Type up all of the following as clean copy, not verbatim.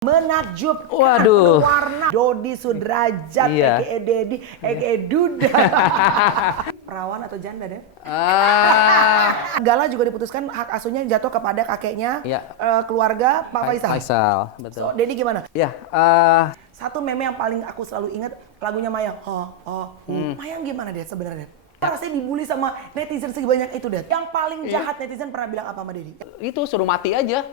Menakjubkan. Waduh. Warna Dodi Sudrajat, Iya. aka Dedi, aka Duda. Perawan atau janda deh? Gala juga diputuskan hak asuhnya jatuh kepada kakeknya, Iya. keluarga Pak Faisal. Faisal, betul. So, Dedi gimana? Ya, Satu meme yang paling aku selalu ingat lagunya Mayang. Mayang gimana deh sebenarnya? Rasanya dibully sama netizen sebanyak itu deh. Yang paling jahat netizen pernah bilang apa sama Dedi? itu suruh mati aja.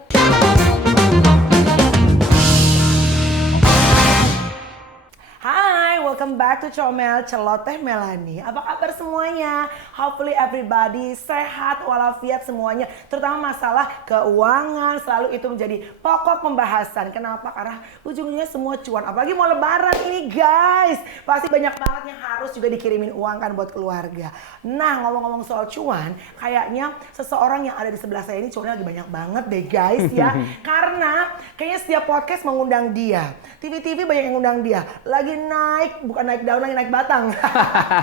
Hai, welcome back to Comel Celoteh Melani. Apa kabar semuanya? Hopefully everybody sehat walafiat semuanya. Terutama masalah keuangan selalu itu menjadi pokok pembahasan. Kenapa? Karena ujung-ujungnya semua cuan. Apalagi mau lebaran ini guys. Pasti banyak banget yang harus juga dikirimin uang kan buat keluarga. Nah, ngomong-ngomong soal cuan, kayaknya seseorang yang ada di sebelah saya ini cuannya lagi banyak banget deh guys ya. Karena kayaknya setiap podcast mengundang dia. TV-TV banyak yang ngundang dia. Lagi naik, bukan naik daun lagi naik batang.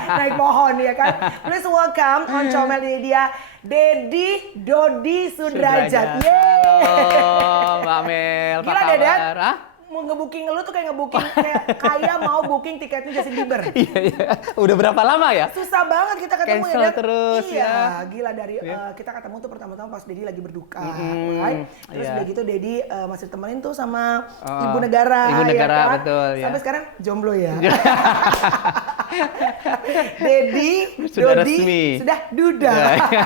Naik pohon ya kan. Please welcome on Comel ini dia Dedi Dodi Sudrajat. Yeay. Halo, Mbak Mel, apa Gila kabar? Dedet, Hah? mau nge-booking lu tuh kayak nge-booking kayak mau booking tiketnya Justin Bieber. Iya. Udah berapa lama ya? Susah banget kita ketemu Cancel ya. Dan terus, iya, ya. Gila dari kita ketemu tuh pertama-tama pas Dedi lagi berduka, right? Terus udah gitu Dedi masih temenin tuh sama ibu negara. Ibu negara, ya kan? betul, ya. Sampai sekarang jomblo ya. Dedi, Sudah Dodi, resmi. sudah duda. Ya.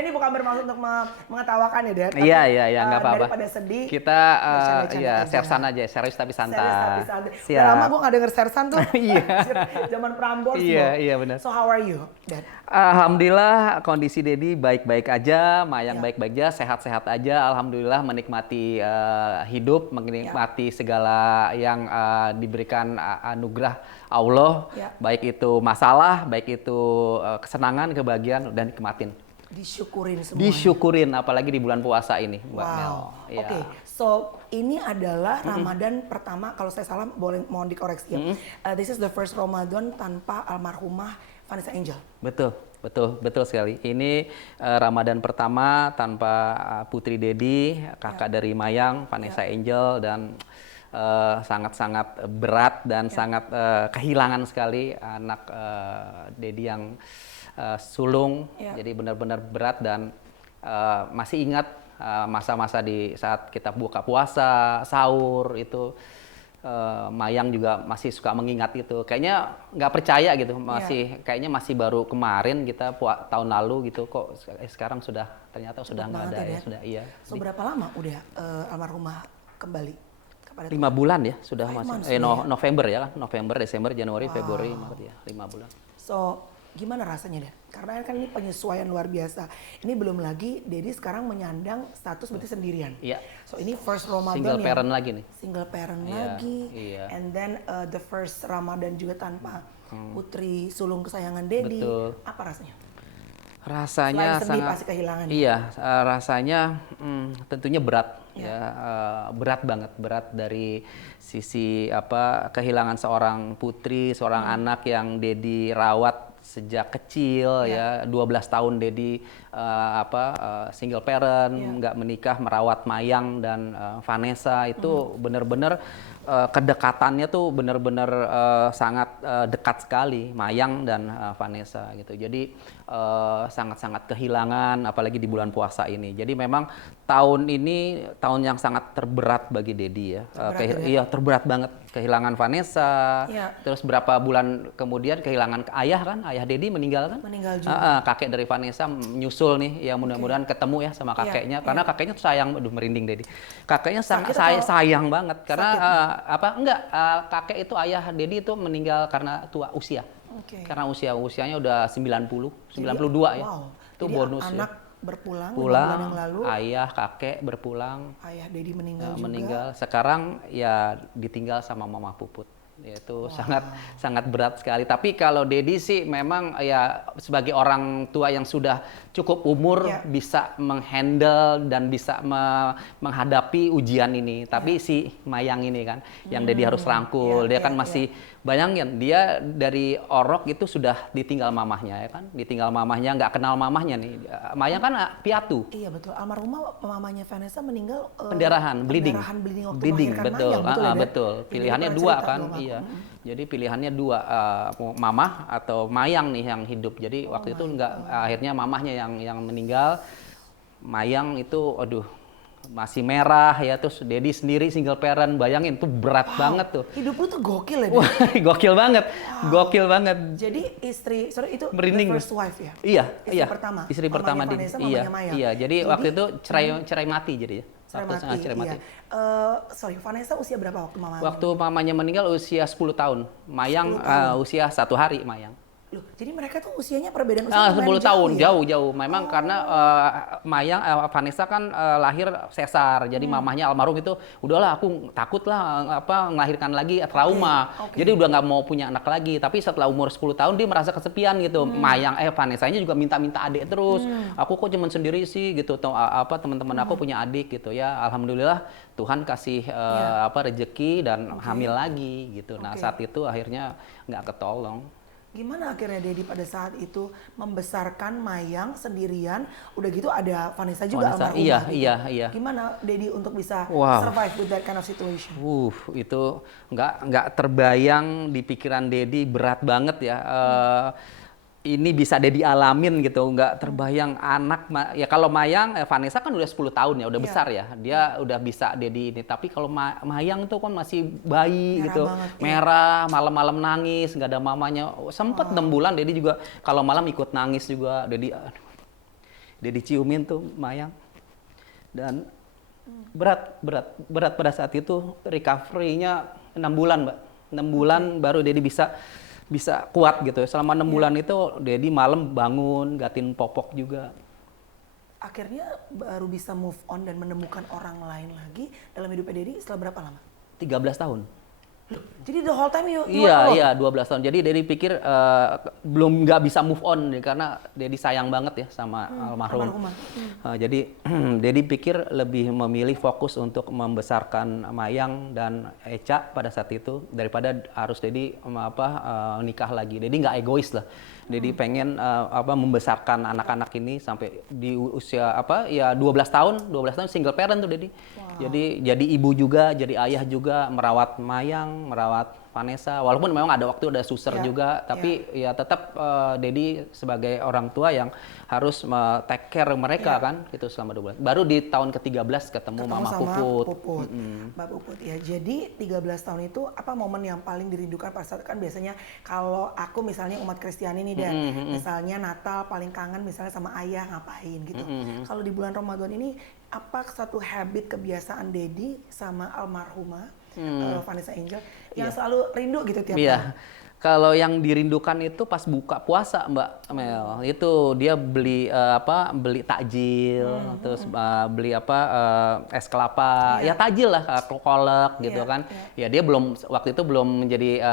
Ini bukan bermaksud untuk mengetawakan ya, Dad. Tapi, Iya, nggak apa-apa. Daripada sedih, Kita bercanda-canda ya aja. sersan aja, serius tapi santai. Serius tapi santai. Udah Siap. lama gue gak denger sersan tuh. Iya. Zaman Prambors. Iya, benar. So how are you, Dad? Alhamdulillah kondisi Dedi baik-baik aja, Mayang baik-baik aja, sehat-sehat aja. Alhamdulillah menikmati hidup, menikmati segala yang diberikan anugerah Allah, baik itu masalah, baik itu kesenangan, kebahagiaan, dan nikmatin. Disyukurin semua. Disyukurin, apalagi di bulan puasa ini, Mbak Mel. Wow. Ya. Oke, so ini adalah Ramadan pertama. Kalau saya salah, boleh mohon dikoreksi ya. This is the first Ramadan tanpa almarhumah Vanessa Angel. Betul sekali. Ini Ramadan pertama tanpa Putri Dedi, kakak dari Mayang, Vanessa Angel, dan sangat-sangat berat dan sangat kehilangan sekali anak Dedi yang sulung. Jadi benar-benar berat dan masih ingat masa-masa di saat kita buka puasa, sahur itu. Mayang juga masih suka mengingat itu. Kayaknya nggak percaya gitu, kayaknya masih baru kemarin kita tahun lalu gitu, kok sekarang ternyata sudah nggak ada ya, sudah iya. So berapa lama udah almarhumah kembali kepada 5 bulan ya sudah masih November ya kan, November, Desember, Januari, Februari, Maret ya, 5 bulan. So gimana rasanya deh? Karena kan ini penyesuaian luar biasa. Ini belum lagi Dedi sekarang menyandang status berarti sendirian. Iya. So ini first Ramadan Single parent lagi nih. Single parent lagi. And then the first Ramadan juga tanpa putri sulung kesayangan Dedi. Betul. Apa rasanya? Rasanya selain sedih sangat, pasti kehilangan. iya, rasanya tentunya berat, berat banget, berat dari sisi kehilangan seorang putri, seorang anak yang Dedi rawat sejak kecil ya, 12 tahun Dedi single parent, nggak menikah, merawat Mayang dan Vanessa itu benar-benar kedekatannya tuh benar-benar sangat dekat sekali, Mayang dan Vanessa gitu. Jadi sangat-sangat kehilangan, apalagi di bulan puasa ini. Jadi memang tahun ini tahun yang sangat terberat bagi Dedi ya. Iya, terberat banget, kehilangan Vanessa. Terus berapa bulan kemudian kehilangan ayah kan, ayah Dedi meninggal kan? Meninggal juga. Kakek dari Vanessa nyusul nih, ya mudah-mudahan ketemu ya sama kakeknya, karena kakeknya tuh sayang, aduh merinding Dedi. Kakeknya sayang banget karena kakek itu, ayah Dedi itu meninggal karena tua usia. Karena usianya udah 92 ya. Wow. Itu jadi bonus anak ya. berpulang Pulang, yang lalu. ayah, kakek berpulang. Ayah Dedi meninggal juga. Sekarang ya ditinggal sama Mama Puput. Itu sangat sangat berat sekali. Tapi kalau Dedi sih memang ya sebagai orang tua yang sudah cukup umur bisa menghandle dan bisa menghadapi ujian ini. Tapi si Mayang ini kan yang Dedi harus rangkul. Dia kan masih bayangin dia dari orok itu sudah ditinggal mamahnya ya kan. Ditinggal mamahnya, nggak kenal mamahnya nih. Mayang kan piatu. Iya betul. Almarhumah mamanya Vanessa meninggal pendarahan, bleeding waktu bleeding, melahirkan betul, Mayang, betul ya, betul. Pilihannya dua kan, iya. Jadi pilihannya dua, mamah atau Mayang nih yang hidup. Jadi waktu itu akhirnya mamahnya yang meninggal. Mayang itu, aduh, masih merah ya, terus Dedi sendiri single parent, bayangin tuh berat banget tuh. Hidup lu tuh gokil ya. Wah, gokil banget, gokil banget. Jadi itu merinding. The first wife ya? Iya, Istri pertama Dedi. Iya, iya. Jadi waktu itu cerai mati jadi ya. Cerai mati. Sorry, Vanessa usia berapa waktu mamanya? Waktu mamanya meninggal usia 10 tahun. Mayang 10 tahun. Usia 1 hari Mayang. Loh, jadi mereka tuh usianya perbedaan usia 10 tahun, ya? jauh. Memang karena Mayang, Vanessa kan lahir sesar. Jadi mamahnya almarhum itu, udahlah aku takut lah melahirkan lagi, trauma. Jadi udah nggak mau punya anak lagi. Tapi setelah umur 10 tahun dia merasa kesepian gitu. Vanessanya juga minta adik terus. Aku kok cuman sendiri sih gitu. Teman-teman aku punya adik gitu ya. Alhamdulillah Tuhan kasih rezeki dan hamil lagi gitu. Nah saat itu akhirnya nggak ketolong. Gimana akhirnya Dedi pada saat itu membesarkan Mayang sendirian, udah gitu ada Vanessa juga almarhumah. Iya. Gimana Dedi untuk bisa survive with that kind of situation? Itu nggak terbayang di pikiran Dedi, berat banget ya. Ini bisa Dedi alamin gitu, nggak terbayang anak ya. Kalau Mayang, Vanessa kan udah 10 tahun ya, udah besar ya, dia udah bisa Dedi ini. Tapi kalau Mayang tuh kan masih bayi merah gitu, merah, malam-malam nangis, nggak ada mamanya. Sempet 6 bulan Dedi juga kalau malam ikut nangis juga. Dedi ciumin tuh Mayang, dan berat pada saat itu. Recovery-nya 6 bulan Mbak, 6 bulan baru Dedi bisa kuat gitu. Selama 6 bulan itu Dedi malam bangun, gatin popok juga. Akhirnya baru bisa move on dan menemukan orang lain lagi dalam hidupnya Dedi setelah berapa lama? 13 tahun. Jadi the whole time Iya, 12 tahun. Jadi Dedi pikir belum nggak bisa move on karena Dedi sayang banget ya sama almarhum. Jadi Dedi pikir lebih memilih fokus untuk membesarkan Mayang dan Echa pada saat itu daripada harus Dedi nikah lagi. Dedi nggak egois lah. Dedi pengen membesarkan anak-anak ini sampai di usia 12 tahun single parent tuh Dedi. Jadi ibu juga, jadi ayah juga, merawat Mayang, merawat Vanessa. Walaupun memang ada waktu ada suster juga, tapi ya tetap Dedi sebagai orang tua yang harus take care mereka kan gitu selama 2 bulan. Baru di tahun ke-13 ketemu Mama Puput. Mbak Puput ya. Jadi 13 tahun itu apa momen yang paling dirindukan pada saat kan biasanya kalau aku misalnya umat Kristiani nih dan misalnya Natal paling kangen misalnya sama ayah ngapain gitu. Kalau di bulan Ramadan ini apa satu habit kebiasaan Dedi sama almarhumah Vanessa Angel yang selalu rindu gitu tiap tahun? Kalau yang dirindukan itu pas buka puasa Mbak Mel, itu dia beli takjil, terus beli es kelapa, ya takjil lah, kolak gitu kan. Ya dia waktu itu belum menjadi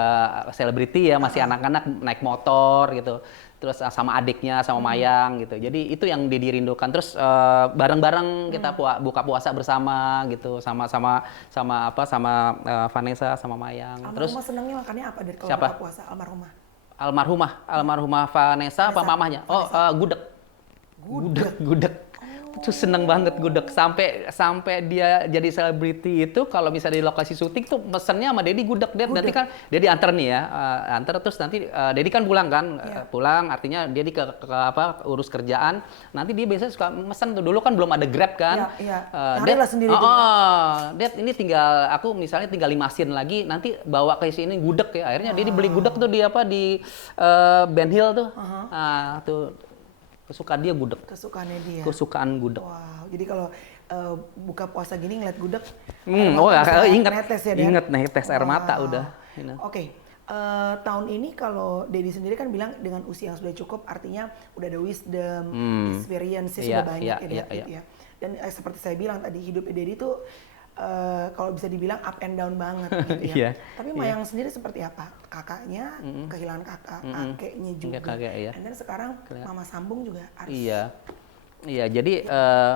selebriti ya, masih anak-anak naik motor gitu. Terus sama adiknya, sama Mayang gitu. Jadi itu yang dirindukan. Terus bareng-bareng kita buka puasa bersama gitu, sama Vanessa, sama Mayang. Almarhumah senengnya makannya apa dari kalau buka puasa Almarhumah Vanessa apa mamahnya? Gudeg. Itu seneng banget gudeg, sampai dia jadi selebriti itu kalau misalnya di lokasi syuting tuh mesennya sama Dedi gudeg. Nanti kan Dedi anter nih ya, anter terus nanti Dedi kan pulang kan, pulang artinya Dedi ke urus kerjaan, nanti dia biasanya suka mesen tuh. Dulu kan belum ada Grab kan, Dad sendiri Dad ini aku misalnya tinggal limasin lagi, nanti bawa ke sini gudeg ya. Akhirnya Dedi beli gudeg tuh di Ben Hill tuh, tuh. Kesukaan dia gudeg. Kesukaan gudeg. Wow, jadi kalau buka puasa gini ngeliat gudeg, inget netes air mata udah. Oke. Tahun ini kalau Dedi sendiri kan bilang dengan usia yang sudah cukup, artinya udah ada wisdom, experience sudah banyak gitu ya. Dan seperti saya bilang tadi, hidup Dedi tuh kalau bisa dibilang up and down banget gitu ya. Iya, Tapi Mayang sendiri seperti apa? Kakaknya kehilangan kakak, kakeknya juga. kakek, iya. Dan sekarang mama sambung juga harus. Iya. Iya, jadi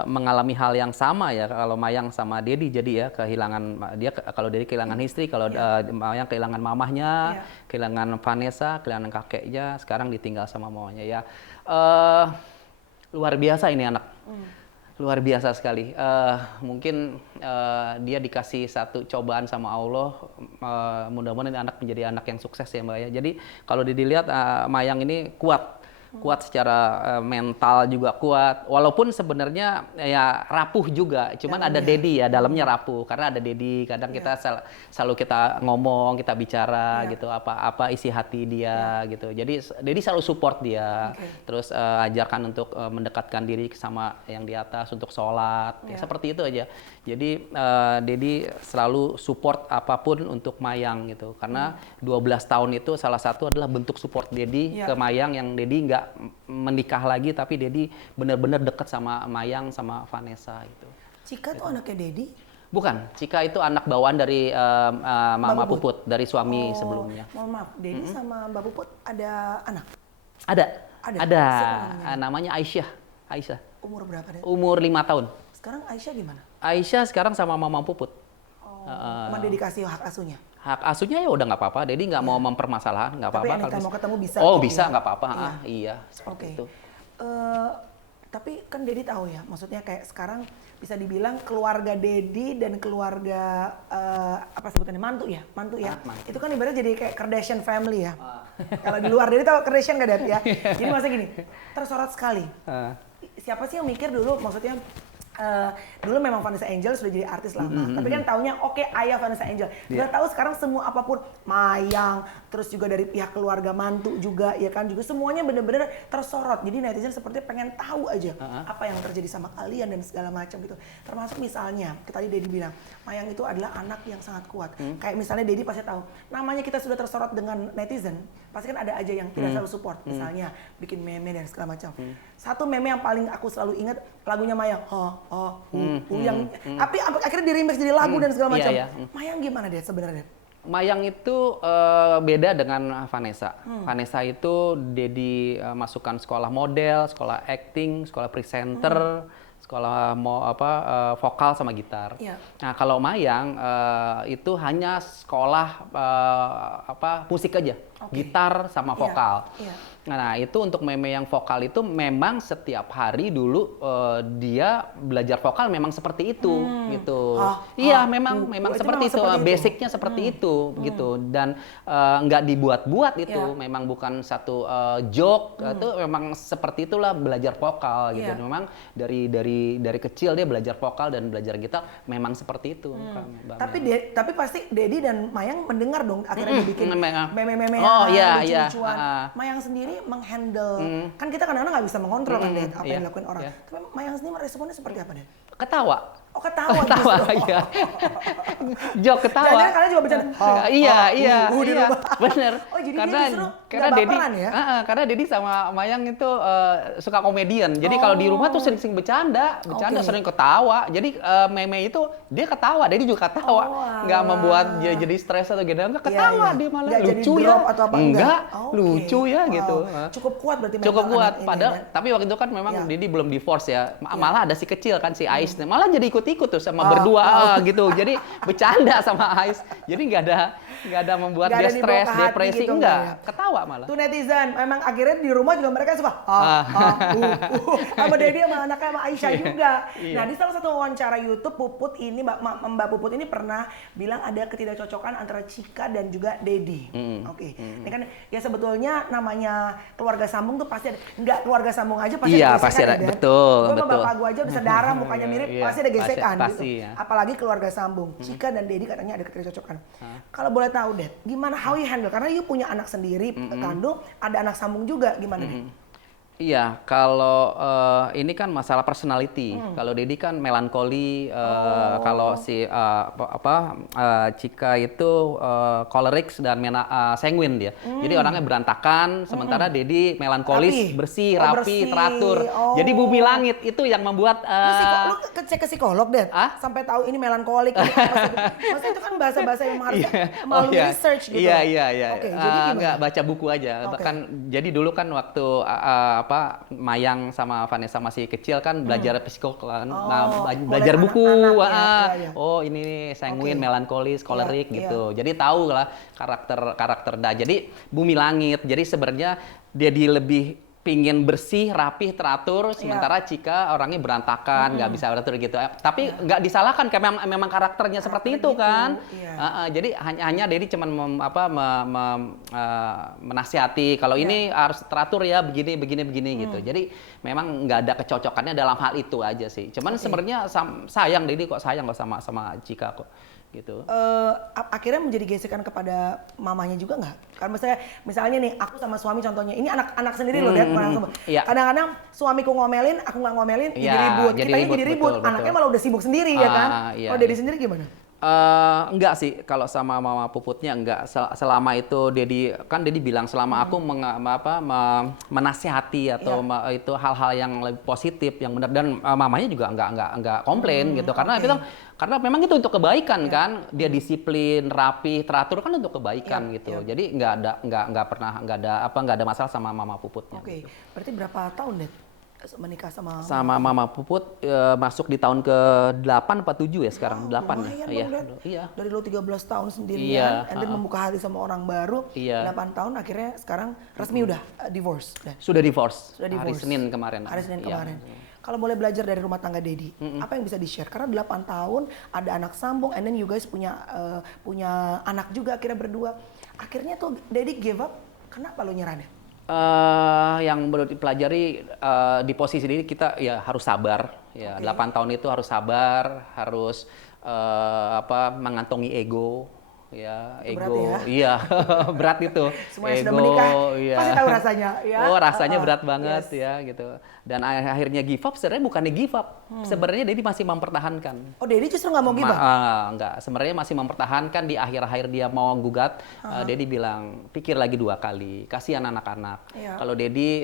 mengalami hal yang sama ya kalau Mayang sama Dedi, jadi ya kehilangan dia kalau Dedi kehilangan istri, kalau Mayang kehilangan mamahnya, kehilangan Vanessa, kehilangan kakeknya, sekarang ditinggal sama mamanya ya. Luar biasa ini anak. Luar biasa sekali. Mungkin dia dikasih satu cobaan sama Allah. Mudah-mudahan ini anak menjadi anak yang sukses ya Mbak ya. Jadi kalau dilihat Mayang ini kuat secara mental juga kuat. Walaupun sebenarnya ya rapuh juga. Cuman ada Dedi ya, dalamnya rapuh. Karena ada Dedi, kadang kita selalu kita ngomong, kita bicara gitu, apa isi hati dia gitu. Jadi Dedi selalu support dia. Terus ajarkan untuk mendekatkan diri sama yang di atas untuk sholat. Ya, seperti itu aja. Jadi Dedi selalu support apapun untuk Mayang gitu. Karena 12 tahun itu salah satu adalah bentuk support Dedi ke Mayang, yang Dedi nggak menikah lagi, tapi Dedi benar-benar dekat sama Mayang sama Vanessa gitu. Cika tuh anaknya Dedi? Bukan, Cika itu anak bawaan dari Mama Puput, dari suami sebelumnya. Mohon maaf, Dedi sama Mbak Puput ada anak? Ada. Siapa Namanya Aisyah. Umur berapa deh? Umur 5 tahun. Sekarang Aisyah gimana? Aisyah sekarang sama Mama Puput. Cuma Dedi kasih hak asuhnya? Hak asuhnya ya udah nggak apa-apa, Dedi nggak mau mempermasalahan, nggak apa-apa. Tapi anytime mau ketemu bisa? Oh gitu bisa, ya? nggak apa-apa. Iya, seperti itu. Tapi kan Dedi tahu ya, maksudnya kayak sekarang bisa dibilang keluarga Dedi dan keluarga apa sebutannya, mantu ya? Mantu. Itu kan ibaratnya jadi kayak Kardashian family ya. Kalau di luar Dedi tahu Kardashian nggak Dad ya? Jadi maksudnya gini, tersorot sekali. Siapa sih yang mikir dulu, maksudnya dulu memang Vanessa Angel sudah jadi artis lama, tapi kan taunya oke, ayah Vanessa Angel. Dia tahu sekarang semua apapun Mayang, terus juga dari pihak keluarga mantu juga, ya kan, juga semuanya bener-bener tersorot. Jadi netizen sepertinya pengen tahu aja apa yang terjadi sama kalian dan segala macam gitu. Termasuk misalnya, tadi Dedi bilang Mayang itu adalah anak yang sangat kuat. Kayak misalnya Dedi pasti tahu, namanya kita sudah tersorot dengan netizen, pasti kan ada aja yang tidak selalu support. Misalnya bikin meme dan segala macam. Satu meme yang paling aku selalu ingat lagunya Mayang, yang tapi akhirnya di remix jadi lagu dan segala macam. Mayang gimana deh sebenarnya? Mayang itu beda dengan Vanessa. Vanessa itu Dedi masukkan sekolah model, sekolah acting, sekolah presenter, sekolah vokal sama gitar. Nah kalau Mayang itu hanya sekolah musik aja, gitar sama vokal. Nah itu untuk meme yang vokal itu memang setiap hari dulu dia belajar vokal memang seperti itu gitu. Iya memang seperti itu, basicnya seperti itu gitu, dan nggak dibuat-buat itu, memang bukan satu joke, itu memang seperti itulah belajar vokal gitu. Memang dari kecil dia belajar vokal dan belajar gitar memang seperti itu. Tapi pasti Dedi dan Mayang mendengar dong akhirnya dibikin meme-meme lucu-lucuan. Mayang sendiri menghandle, kan kita kadang-kadang nggak bisa mengontrol kan Dad, apa yang dilakuin orang. Tapi Mayang sendiri responnya seperti apa Dad? Ketawa. Oh ketawa iya. Jok ketawa. Jangan kalian juga bercanda. Iya. Bener. Oh jadi karena Dedi ya? Karena Dedi sama Mayang itu suka komedian. Jadi kalau di rumah tuh sering-sering bercanda, sering ketawa. Jadi meme itu dia ketawa, Dedi juga ketawa. Nggak membuat dia jadi stres atau gitu. Enggak, ketawa dia malah. Nggak lucu jadi ya. Atau apa enggak? Lucu ya gitu. Cukup kuat berarti. Cukup kuat. Padahal tapi waktu itu kan memang Dedi belum divorce ya. Malah ada si kecil kan, si Ais. Malah jadi ikut tuh sama berdua gitu. Jadi bercanda sama Ais. Jadi nggak ada membuat dia stres, depresi, gitu, enggak. Ketawa malah. Tuh netizen, memang akhirnya di rumah juga mereka suka sama Dedi sama anaknya sama Aisyah juga. Nah, di salah satu wawancara YouTube Puput ini Mbak Puput ini pernah bilang ada ketidakcocokan antara Cika dan juga Dedi. Ini kan ya sebetulnya namanya keluarga sambung tuh pasti ada. Enggak keluarga sambung aja pasti ada gesekan. Pasti ada. Ya, betul. Gue sama bapak gue aja udah saudara mukanya mirip, pasti ada gesekan gitu. Ya. Apalagi keluarga sambung. Cika dan Dedi katanya ada ketidakcocokan. Kalau boleh tahu Dad, gimana how you handle? Karena you punya anak sendiri kandung, ada anak sambung juga, gimana Dad? Iya, kalau ini kan masalah personality. Kalau Dedi kan melankoli, kalau si Cika itu choleric dan sanguine dia. Jadi orangnya berantakan, sementara Dedi melankolis, Rapi. bersih, Oh, rapi, bersih. teratur. Oh. Jadi bumi langit itu yang membuat Lu cek ke psikolog deh, Ah? sampai tahu ini melankolik. Ini apa. Maksudnya itu kan bahasa-bahasa yang harus melalui research gitu. Iya. Oke, jadi gimana? Nggak baca buku aja. Oke. Kan jadi dulu kan waktu Mayang sama Vanessa masih kecil kan belajar psikolog kan. Nah, belajar oleh buku. anak-anak ya, iya. Oh, ini sanguine, Oke. melankolis, kolerik Iya, gitu. Jadi tahu lah karakter dah. Jadi bumi langit. Jadi sebenarnya dia lebih pingin bersih, rapih, teratur, sementara Cika orangnya berantakan, nggak bisa beratur gitu. Tapi nggak disalahkan, kayak memang karakternya seperti itu gitu, kan. iya. Jadi hanya Dedi cuman menasihati kalau ini harus teratur ya, begini gitu. Jadi memang nggak ada kecocokannya dalam hal itu aja sih. Cuman sebenarnya sayang Dedi kok sayang kok sama Cika kok gitu. Akhirnya menjadi gesekan kepada mamanya juga nggak? Kan misalnya nih aku sama suami contohnya, ini anak-anak sendiri loh lihat Iya. kadang-kadang suamiku ngomelin, aku nggak ngomelin, jadi Iya, ribut. jadi Kitanya ribut, jadi ribut, betul. anaknya malah udah sibuk sendiri ya kan? Iya, Kalau Dedi sendiri gimana? Enggak sih, kalau sama mama puputnya enggak. Selama itu Dedi bilang selama aku menasihati atau itu hal-hal yang lebih positif, yang benar, dan mamanya juga enggak komplain gitu, karena itu karena memang itu untuk kebaikan kan. Dia disiplin, rapi, teratur kan untuk kebaikan gitu. Jadi enggak ada masalah sama mama puputnya. Oke, berarti berapa tahun deh menikah sama mama puput masuk di tahun ke-8 apa 7 ya sekarang? 8 lumayan ya. dong, Dad. Iya. Dari lo 13 tahun sendirian, Iya, and then membuka hati sama orang baru, Iya. 8 tahun akhirnya sekarang resmi udah divorce. Sudah divorce. Sudah Hari divorce. Senin kemarin. Hari Senin Iya. kemarin. Kalau boleh belajar dari rumah tangga Dedi, apa yang bisa di-share? Karena 8 tahun, ada anak sambung, and then you guys punya anak juga akhirnya berdua. Akhirnya tuh Dedi give up, kenapa lo nyerah deh? Yang perlu dipelajari di posisi ini kita ya harus sabar ya. 8 tahun itu harus sabar, harus mengantongi ego ya, Itu ego berat ya? iya berat itu. Semua yang ego, sudah menikah iya. pasti tahu rasanya ya. Oh, rasanya berat banget ya gitu. Dan akhirnya give up, sebenarnya bukannya give up. Sebenarnya Dedi masih mempertahankan. Oh, Dedi justru nggak mau give up? Enggak, sebenarnya masih mempertahankan. Di akhir-akhir dia mau gugat, Dedi bilang pikir lagi 2 kali, kasihan anak-anak. Iya. Kalau Dedi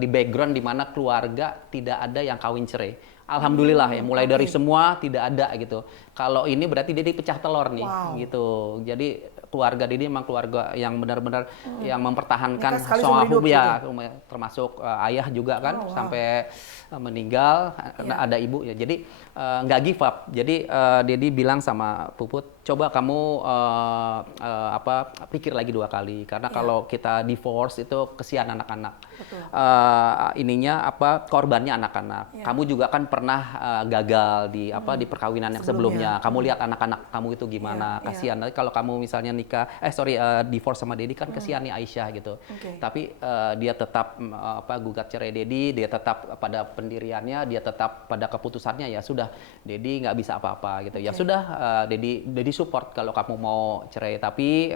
di background di mana keluarga tidak ada yang kawin cerai. Alhamdulillah ya, mulai dari semua tidak ada gitu. Kalau ini berarti Dedi pecah telur nih gitu. Jadi keluarga Dedi memang keluarga yang benar-benar yang mempertahankan soal hidup ya, termasuk ayah juga kan sampai meninggal, ada ibu ya. Jadi nggak give up. Jadi Dedi bilang sama Puput, coba kamu pikir lagi 2 kali, karena kalau kita divorce itu kesian anak-anak. Korbannya anak-anak. Kamu juga kan pernah gagal di perkawinan yang sebelumnya. Kamu lihat anak-anak kamu itu gimana, kasihan. Nanti kalau kamu misalnya divorce sama Dedi kan kesian nih Aisyah gitu. Tapi dia tetap gugat cerai Dedi, dia tetap pada pendiriannya, dia tetap pada keputusannya. Ya sudah, Dedi nggak bisa apa-apa gitu. Ya sudah, Dedi support kalau kamu mau cerai, tapi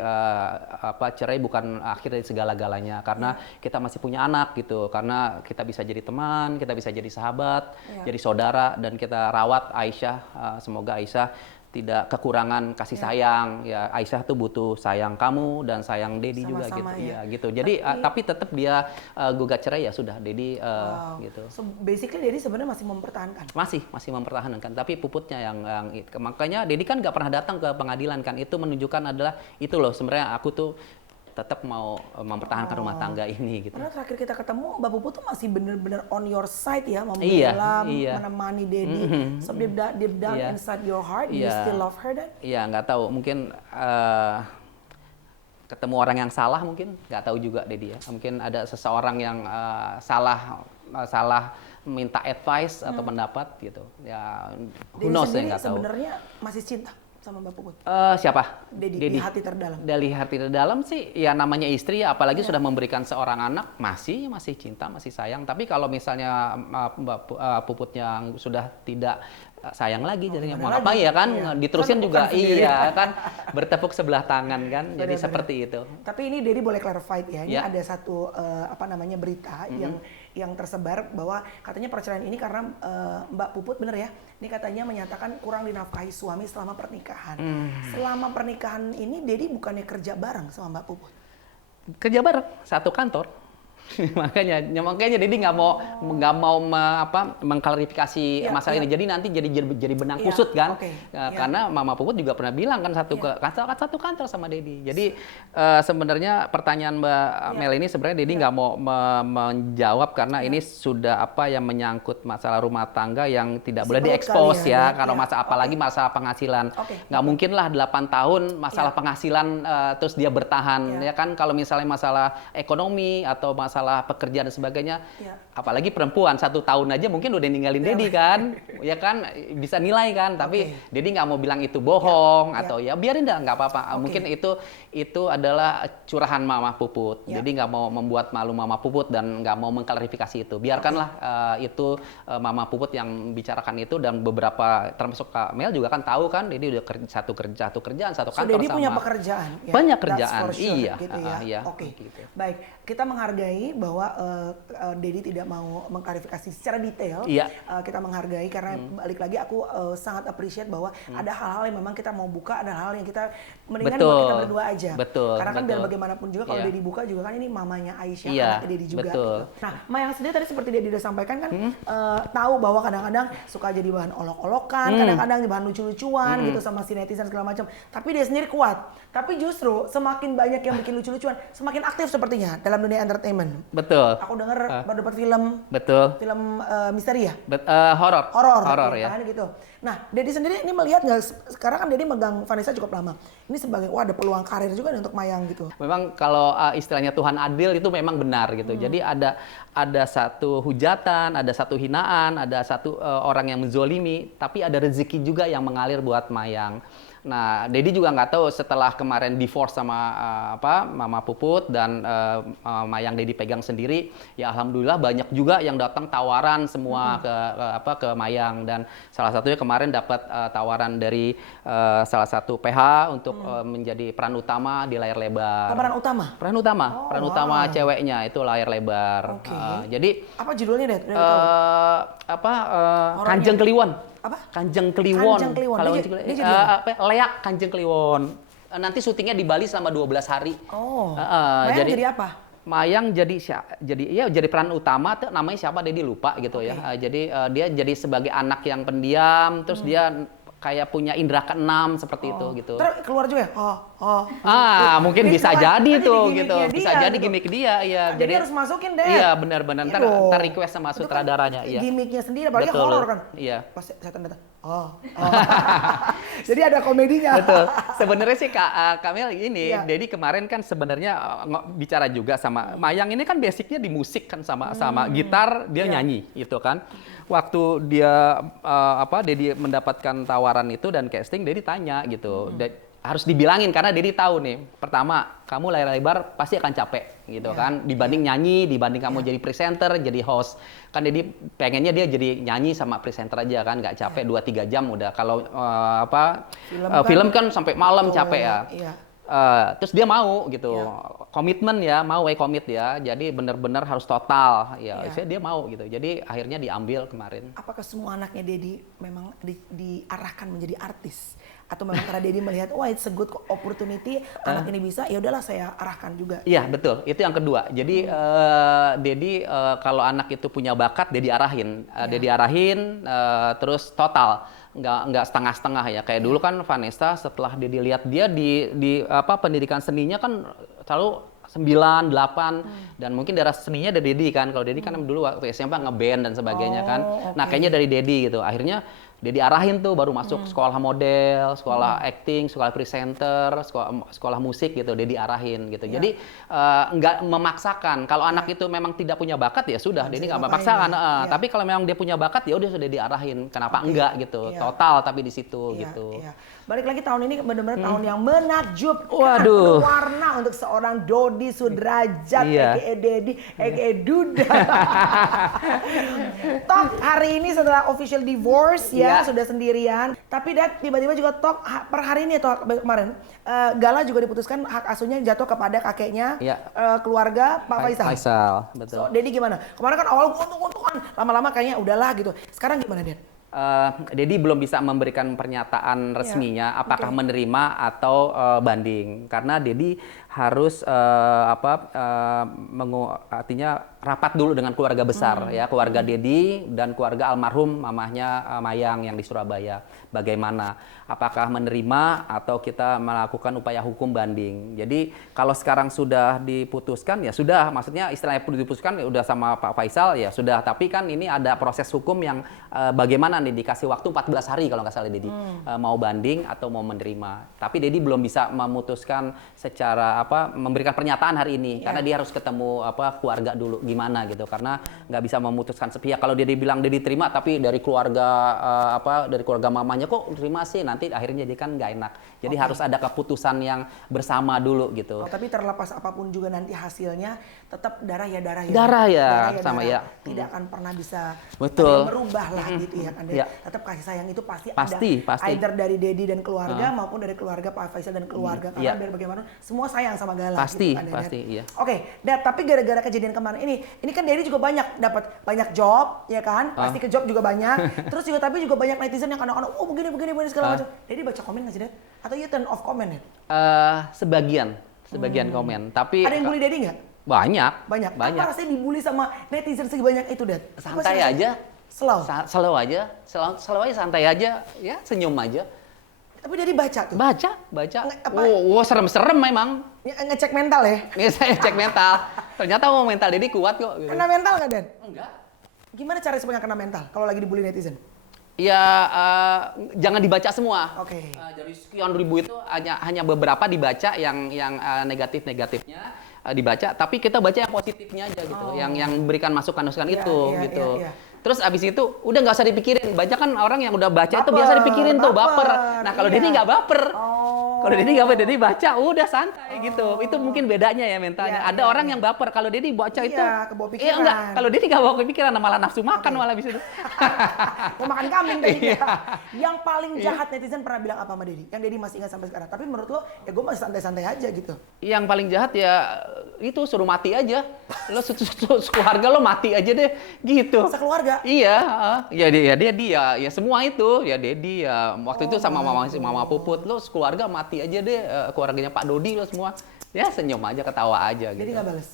cerai bukan akhir dari segala-galanya, karena kita masih punya anak gitu, karena kita bisa jadi teman, kita bisa jadi sahabat, jadi saudara, dan kita rawat Aisyah. Semoga Aisyah tidak kekurangan kasih sayang ya. Aisyah tuh butuh sayang kamu dan sayang Dedi juga gitu ya gitu. Jadi tapi tetap dia gugat cerai, ya sudah Dedi gitu. So basically Dedi sebenarnya masih mempertahankan. Masih mempertahankan, tapi Puputnya yang makanya Dedi kan nggak pernah datang ke pengadilan kan. Itu menunjukkan adalah itu loh, sebenarnya aku tuh tetap mau mempertahankan rumah tangga ini gitu. Karena terakhir kita ketemu, Mbak Puput tuh masih bener-bener on your side ya, membela, menemani Dedi. So deep down inside your heart, you still love her then? Iya, nggak tahu, mungkin ketemu orang yang salah, mungkin nggak tahu juga Dedi ya. Mungkin ada seseorang yang salah minta advice atau pendapat gitu. Ya, who knows ya, nggak tahu. Sebenarnya masih cinta sama Mbak Puput? Siapa? Dedi, di hati terdalam. Dari hati terdalam sih, ya namanya istri, apalagi sudah memberikan seorang anak, masih cinta, masih sayang. Tapi kalau misalnya Mbak Puputnya sudah tidak sayang lagi, jadinya mau apa ya kan, diterusin juga, iya kan. bertepuk sebelah tangan kan. Jadi Benar-benar. seperti itu. Tapi ini Dedi boleh clarified ya. Ini Ya. ada satu berita yang tersebar bahwa katanya perceraian ini karena Mbak Puput bener ya. Ini katanya menyatakan kurang dinafkahi suami selama pernikahan. Selama pernikahan ini Dedi bukannya kerja bareng sama Mbak Puput? Kerja bareng satu kantor. makanya Dedi nggak mau mengklarifikasi Iya, masalah iya. ini. Jadi nanti jadi benang Iya, kusut kan. oke, Karena Mama Puput juga pernah bilang kan satu kantor sama Dedi. Jadi sebenarnya pertanyaan Mbak Mel ini sebenarnya Dedi nggak mau menjawab karena ini sudah yang menyangkut masalah rumah tangga yang tidak boleh Disebut diekspos kali ya, ya. Kalau apalagi masalah penghasilan. Nggak mungkin lah 8 tahun masalah penghasilan terus dia bertahan ya kan. Kalau misalnya masalah ekonomi atau masalah pekerjaan dan sebagainya, apalagi perempuan 1 tahun aja mungkin udah ninggalin Dedi kan, ya kan bisa nilai kan, tapi Dedi nggak mau bilang itu bohong atau ya biarin dah nggak apa-apa. Mungkin itu adalah curahan Mama Puput, Dedi nggak mau membuat malu Mama Puput dan nggak mau mengklarifikasi itu. Biarkanlah itu Mama Puput yang bicarakan itu dan beberapa termasuk Kak Mel juga kan tahu kan, Dedi udah satu kerjaan satu kantor Dedi sama punya pekerjaan. Ya? banyak That's kerjaan, for sure, iya, gitu ya. iya, Oke, gitu. baik. Kita menghargai bahwa Dedi tidak mau mengklarifikasi secara detail. Iya. Kita menghargai karena balik lagi aku sangat appreciate bahwa ada hal-hal yang memang kita mau buka, ada hal yang kita mendingan buat kita berdua aja. Betul. Karena kan biar bagaimanapun juga kalau Dedi buka juga kan ini mamanya Aisyah, anaknya Dedi juga. Betul. Gitu. Nah, Mayang sendiri tadi seperti Dedi udah sampaikan kan tahu bahwa kadang-kadang suka jadi bahan olok-olokan, kadang-kadang bahan lucu-lucuan gitu sama si netizen segala macam. Tapi dia sendiri kuat. Tapi justru semakin banyak yang bikin lucu-lucuan, semakin aktif sepertinya dalam dunia entertainment. Betul. Aku dengar baru dapat film misteri ya? Horor ya. Kan gitu. Nah, Dedi sendiri ini melihat nggak, sekarang kan Dedi megang Vanessa cukup lama. Ini sebagai ada peluang karir juga nih untuk Mayang gitu. Memang kalau istilahnya Tuhan adil itu memang benar gitu. Jadi ada satu hujatan, ada satu hinaan, ada satu orang yang menzolimi, tapi ada rezeki juga yang mengalir buat Mayang. Nah, Dedi juga nggak tahu setelah kemarin divorce sama Mama Puput dan Mayang Dedi pegang sendiri, ya alhamdulillah banyak juga yang datang tawaran semua ke Mayang, dan salah satunya kemarin dapat tawaran dari salah satu PH untuk menjadi peran utama di layar lebar. Pemeran utama? Peran utama ceweknya itu layar lebar. Jadi apa judulnya deh? Kanjeng Kliwon. Apa? Kanjeng Kliwon. Kalau Leak Kanjeng Kliwon. Nanti syutingnya di Bali selama 12 hari. Mayang jadi apa? Mayang jadi peran utama tuh namanya siapa Dedi lupa gitu ya. Jadi dia jadi sebagai anak yang pendiam, terus dia kayak punya indera keenam seperti itu gitu. Terus keluar juga ya? Mungkin bisa jadi tuh gitu. Bisa jadi gitu. gimmick dia, iya. Jadi harus masukin deh. Iya, benar-benar. Ntar request sama sutradaranya, iya. Gimmicknya sendiri, apalagi horor kan. Iya. Pas setan datang. Jadi ada komedinya. Betul. Sebenarnya sih Kak Kamil ini, Dedi kemarin kan sebenarnya bicara juga sama Mayang ini kan basicnya di musik kan sama gitar, dia nyanyi gitu kan. Waktu dia Dedi mendapatkan tawaran itu dan casting, Dedi tanya gitu. Harus dibilangin karena Dedi tahu nih, pertama kamu layar lebar pasti akan capek gitu kan, dibanding nyanyi, dibanding kamu jadi presenter, jadi host. Kan Dedi pengennya dia jadi nyanyi sama presenter aja kan, nggak capek 2-3 jam udah. Kalau film kan sampai malam capek ya. Terus dia mau gitu, komitmen ya, mau komit ya, jadi benar-benar harus total ya. Dia mau gitu, jadi akhirnya diambil kemarin. Apakah semua anaknya Dedi memang diarahkan menjadi artis? Atau memang karena Dedi melihat, wah it's a good opportunity, anak ini bisa, ya udahlah saya arahkan juga. Iya betul, itu yang kedua. Jadi Dedi kalau anak itu punya bakat, Dedi arahin, terus total. Nggak setengah-setengah ya. Kayak dulu kan Vanessa setelah Dedi lihat dia di pendidikan seninya kan selalu 9, 8 dan mungkin darah seninya dari Dedi kan. Kalau Dedi kan dulu waktu SMP ngeband dan sebagainya kan. Nah kayaknya dari Dedi gitu. Akhirnya Dedi arahin tuh baru masuk sekolah model, sekolah acting, sekolah presenter, sekolah musik gitu. Dedi arahin gitu. Jadi nggak memaksakan. Kalau anak itu memang tidak punya bakat ya sudah, Dedi nggak memaksakan. Tapi kalau memang dia punya bakat ya udah sudah diarahin. Kenapa enggak gitu? Total tapi di situ gitu. Balik lagi tahun ini benar-benar tahun yang menakjubkan. Waduh. Warna untuk seorang Dodi Sudrajat, Iya. aka Dedi, aka Duda. Tok hari ini setelah official divorce ya, Iya. sudah sendirian. Tapi Dad tiba-tiba juga Tok per hari ini atau kemarin Gala juga diputuskan hak asuhnya jatuh kepada kakeknya Iya. keluarga Pak Faisal. Faisal, So, betul. Dedi gimana? Kemarin kan awal untung-untungan, lama-lama kayaknya udahlah gitu. Sekarang gimana, Dad? Dedi belum bisa memberikan pernyataan resminya apakah menerima atau banding karena Dedi harus artinya rapat dulu dengan keluarga besar ya, keluarga Dedi dan keluarga almarhum mamahnya Mayang yang di Surabaya. Bagaimana? Apakah menerima atau kita melakukan upaya hukum banding. Jadi kalau sekarang sudah diputuskan ya sudah, maksudnya istilahnya diputuskan ya udah sama Pak Faisal ya sudah, tapi kan ini ada proses hukum yang bagaimana nih, dikasih waktu 14 hari kalau nggak salah Dedi mau banding atau mau menerima. Tapi Dedi belum bisa memutuskan secara memberikan pernyataan hari ini karena dia harus ketemu keluarga dulu gimana gitu, karena nggak bisa memutuskan sepihak. Kalau Dedi bilang Dedi terima tapi dari keluarga dari keluarga mamanya kok terima sih, nanti akhirnya jadi kan nggak enak. Jadi harus ada keputusan yang bersama dulu gitu. Tapi terlepas apapun juga nanti hasilnya tetap darah ya. Darah ya, sama ya. Tidak akan pernah bisa Betul. berubah lah gitu ya kan. Ya. Tetap kasih sayang itu pasti Pasti. ada. Either dari Dedi dan keluarga maupun dari keluarga Pak Faisal dan keluarga. Karena biar bagaimana semua sayang sama Gala. Pasti, gitu kan, pasti, iya. Oke, Dad, tapi gara-gara kejadian kemarin ini kan Dedi juga dapat banyak job ya kan? Pasti ke job juga banyak. Terus juga tapi juga banyak netizen yang kadang-kadang begini segala macam. Dedi baca komen nggak sih, Dad? Atau you turn off comment ya? Sebagian komen, tapi Ada yang bully Dedi nggak? banyak. Apa rasanya dibully sama netizen sebanyak itu, Dad? Apa Santai sih aja. Slow. Slow aja, santai aja, ya senyum aja. Tapi Dedi baca tuh. Baca. Apa? Serem-serem memang. Ngecek mental ya? Ini saya cek mental. Ternyata mental Dedi kuat kok. Gitu. Kena mental nggak, Dan? Enggak. Gimana cara supaya kena mental kalau lagi dibully netizen? Ya jangan dibaca semua. Oke. Dari sekian ribu itu hanya beberapa dibaca yang negatifnya dibaca, tapi kita baca yang positifnya aja gitu, yang berikan masukan-masukan itu gitu. Iya. Terus abis itu udah nggak usah dipikirin. Baca kan orang yang udah baca itu biasa dipikirin tuh, baper. Nah kalau Dedi nggak baper. Kalau Dedi nggak baper, Dedi baca udah santai gitu. Itu mungkin bedanya ya mentalnya. Ada orang yang baper. Kalau Dedi baca itu, kebawa pikiran. enggak. Kalau Dedi nggak bawa pikiran, malah nafsu makan malah abis itu. Mau makan kambing tadi ya. Yang paling jahat netizen pernah bilang apa sama Dedi? Yang Dedi masih ingat sampai sekarang. Tapi menurut lo, ya gue masih santai-santai aja gitu. Yang paling jahat ya itu suruh mati aja. Lo keluarga lo mati aja deh gitu. Sekeluarga? Iya, dia ya semua itu ya Dedi ya waktu itu sama mama Puput, lo keluarga mati aja deh, keluarganya Pak Dodi lo semua ya senyum aja, ketawa aja gitu. Jadi nggak bales?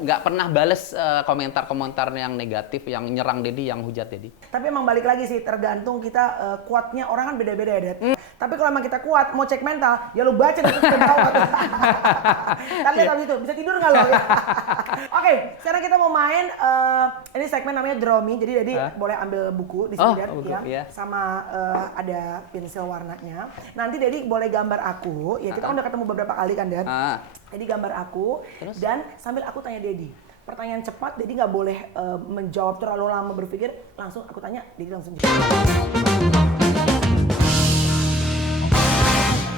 Nggak pernah bales komentar-komentar yang negatif yang nyerang Dedi, yang hujat Dedi. Tapi emang balik lagi sih, tergantung kita kuatnya orang kan beda-beda ya, Dad. Tapi kalau emang kita kuat, mau cek mental, ya lu baca dan tahu. Kan lihat habis itu, bisa tidur nggak lo? Oke, sekarang kita mau main, ini segmen namanya Draw Me. Jadi boleh ambil buku di sini, Dad, buku, ya. iya. Sama ada pensil warnanya. Nanti Dedi boleh gambar aku, ya kita udah ketemu beberapa kali kan, Dad. Jadi gambar aku, dan sambil aku tanya Dedi. Pertanyaan cepat, Dedi nggak boleh menjawab terlalu lama berpikir. Langsung aku tanya, Dedi langsung jawab.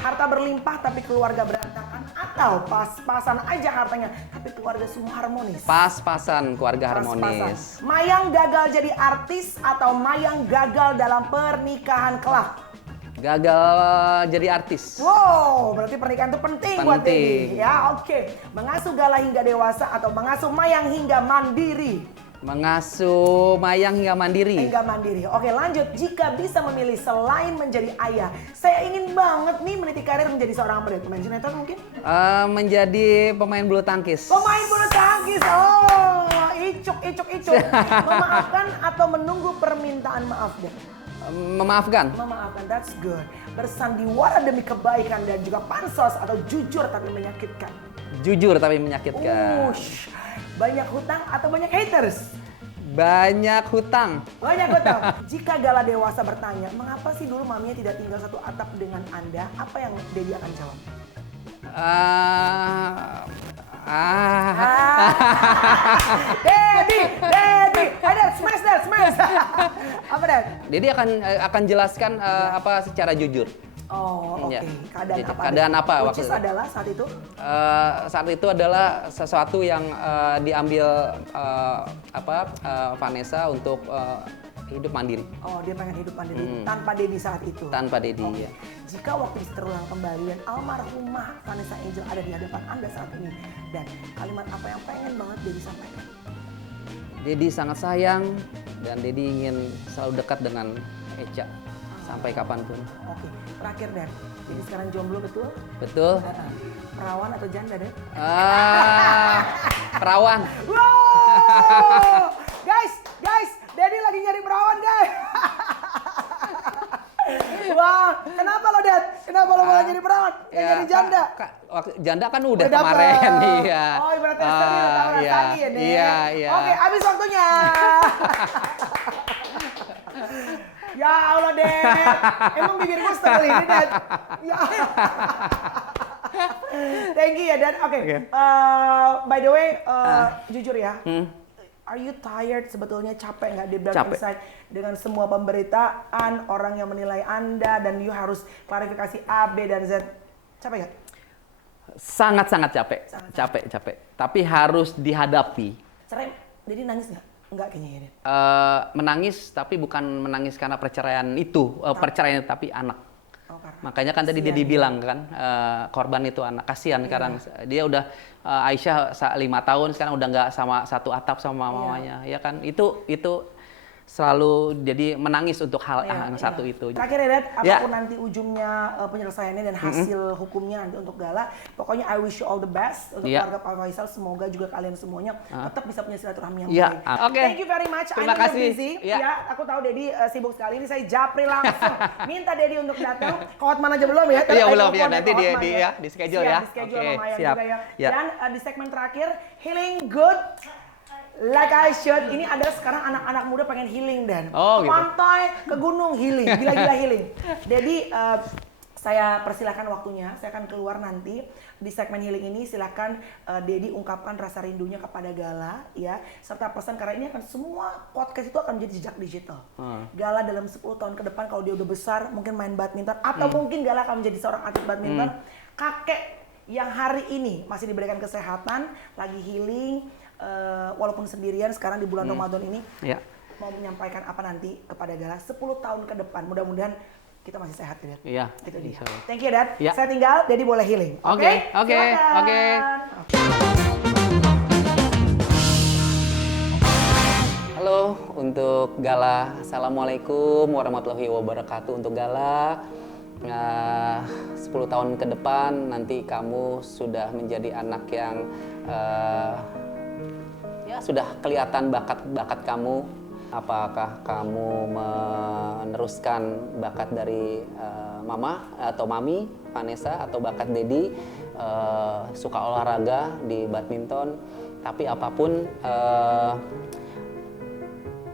Harta berlimpah tapi keluarga berantakan, atau pas-pasan aja hartanya tapi keluarga semua harmonis? Pas-pasan keluarga harmonis. Pas-pasan. Mayang gagal jadi artis atau Mayang gagal dalam pernikahan kelak? Gagal jadi artis. Wow, berarti pernikahan itu penting buat Penting. Dedi. Ya, oke. Mengasuh Gala hingga dewasa atau mengasuh Mayang hingga mandiri? Mengasuh Mayang hingga mandiri. Hingga mandiri. Oke, lanjut. Jika bisa memilih selain menjadi ayah, saya ingin banget nih meniti karir menjadi seorang pemain sinetron mungkin? Menjadi pemain bulu tangkis. Pemain bulu tangkis. Oh, icuk. Memaafkan atau menunggu permintaan maaf, Dan? Memaafkan. Memaafkan, that's good. Bersandiwara demi kebaikan dan juga pansos atau jujur tapi menyakitkan? Jujur tapi menyakitkan. Banyak hutang atau banyak haters? Banyak hutang. Banyak hutang. Jika Gala dewasa bertanya, mengapa sih dulu maminya tidak tinggal satu atap dengan Anda? Apa yang Dedi akan jawab? Dedi, ada smash that. Apa, Dad? Dedi akan jelaskan apa secara jujur. Oh, oke. Ya. Keadaan Jadi, apa? keadaan apa Which waktu is itu? adalah saat itu? Saat itu adalah sesuatu yang diambil Vanessa untuk hidup mandiri Oh, dia pengen hidup mandiri tanpa Dedi saat itu. tanpa Dedi. Oke. Ya. Jika waktu itu terulang kembali dan almarhumah Vanessa Angel ada di hadapan Anda saat ini, dan kalimat apa yang pengen banget Dedi sampaikan? Dedi sangat sayang dan Dedi ingin selalu dekat dengan Echa sampai kapanpun. Oke, terakhir Dan. Jadi sekarang jomblo betul? Betul? Perawan atau janda Dan? Perawan. Wow! guys, Dedi lagi nyari perawan guys. Wah, kenapa lo Dad? Kenapa lo mau jadi perawan? Yang jadi janda? Janda kan udah Udah kemarin. dapet. Iya. Oh, ibaratnya sering tahu iya, rasanya ya, Dad. iya. Oke, habis waktunya. Ya Allah, Dad. Emang bibir gue setengah ini, Dad. Ya. Thank you ya, Dad. Oke. By the way, jujur ya. Are you tired sebetulnya, capek nggak di Dark Capek. Inside dengan semua pemberitaan, orang yang menilai Anda, dan you harus klarifikasi A, B, dan Z? Capek nggak? Sangat-sangat capek. Capek. Tapi harus dihadapi. Cerai, jadi nangis nggak? Nggak kayaknya ya, Dad. Menangis, tapi bukan menangis karena perceraian itu. Perceraian tapi anak. Oh, karena Makanya kan tadi dia dibilang kan, korban itu anak. Kasihan sekarang. Dia udah, Aisyah 5 tahun, sekarang udah nggak sama satu atap sama mamanya. Ya kan, itu selalu jadi menangis untuk hal yang satu itu. Terakhir ya, Dad, apapun nanti ujungnya penyelesaiannya dan hasil hukumnya nanti untuk Gala, pokoknya I wish you all the best untuk keluarga Pak Faisal. Semoga juga kalian semuanya tetap bisa punya silaturahmi yang baik. Oke. Thank you very much. Terima I know kasih. you're busy. Ya, aku tahu Dedi sibuk sekali. Ini saya japri langsung. Minta Dedi untuk datang. Ke Hotman aja belum ya? Iya, belum ya. telepon Nanti ke Hotman di schedule ya. Di schedule Oke, sama Mayan siap. juga ya. Ya. Dan di segmen terakhir, Healing Good Like I Should. Ini adalah sekarang anak-anak muda pengen healing Dan. Oh, Ke gitu. pantai, ke gunung healing, gila-gila healing. Jadi saya persilahkan waktunya, saya akan keluar nanti di segmen healing ini. Silakan Dedi ungkapkan rasa rindunya kepada Gala ya, serta pesan, karena ini akan semua podcast itu akan menjadi jejak digital. Gala dalam 10 tahun ke depan kalau dia udah besar mungkin main badminton atau mungkin Gala akan menjadi seorang atlet badminton. Kakek yang hari ini masih diberikan kesehatan, lagi healing, walaupun sendirian sekarang di bulan Ramadan ini, mau menyampaikan apa nanti kepada Gala 10 tahun ke depan. Mudah-mudahan kita masih sehat ya, Dad. Iya. Itu dia. Insyaallah. Thank you, Dad. Ya. Saya tinggal, Dedi boleh healing. Oke. Silakan. Halo untuk Gala, Assalamualaikum warahmatullahi wabarakatuh. Untuk Gala, 10 tahun ke depan nanti kamu sudah menjadi anak yang ya sudah kelihatan bakat kamu. Apakah kamu meneruskan bakat dari mama atau mami Vanessa, atau bakat Dedi suka olahraga di badminton? Tapi apapun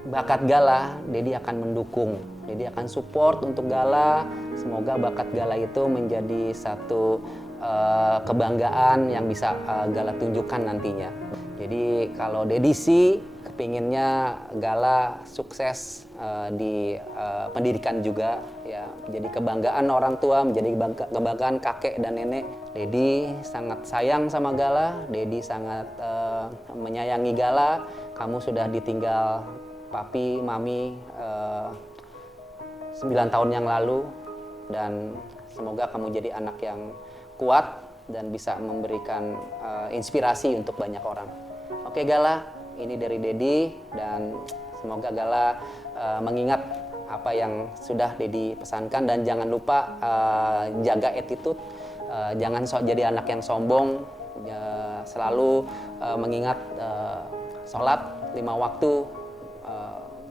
bakat Gala, Dedi akan mendukung. Dedi akan support untuk Gala. Semoga bakat Gala itu menjadi satu kebanggaan yang bisa Gala tunjukkan nantinya. Jadi kalau Dedi sih kepinginnya Gala sukses di pendidikan juga, ya, menjadi kebanggaan orang tua, menjadi kebanggaan kakek dan nenek. Dedi sangat sayang sama Gala, Dedi sangat menyayangi Gala. Kamu sudah ditinggal papi, mami 9 tahun yang lalu, dan semoga kamu jadi anak yang kuat dan bisa memberikan inspirasi untuk banyak orang. Oke Gala, ini dari Dedi, dan semoga Gala mengingat apa yang sudah Dedi pesankan, dan jangan lupa jaga attitude, jangan jadi anak yang sombong, selalu mengingat sholat 5 waktu,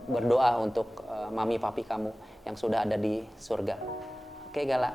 berdoa untuk mami papi kamu yang sudah ada di surga. Oke Gala.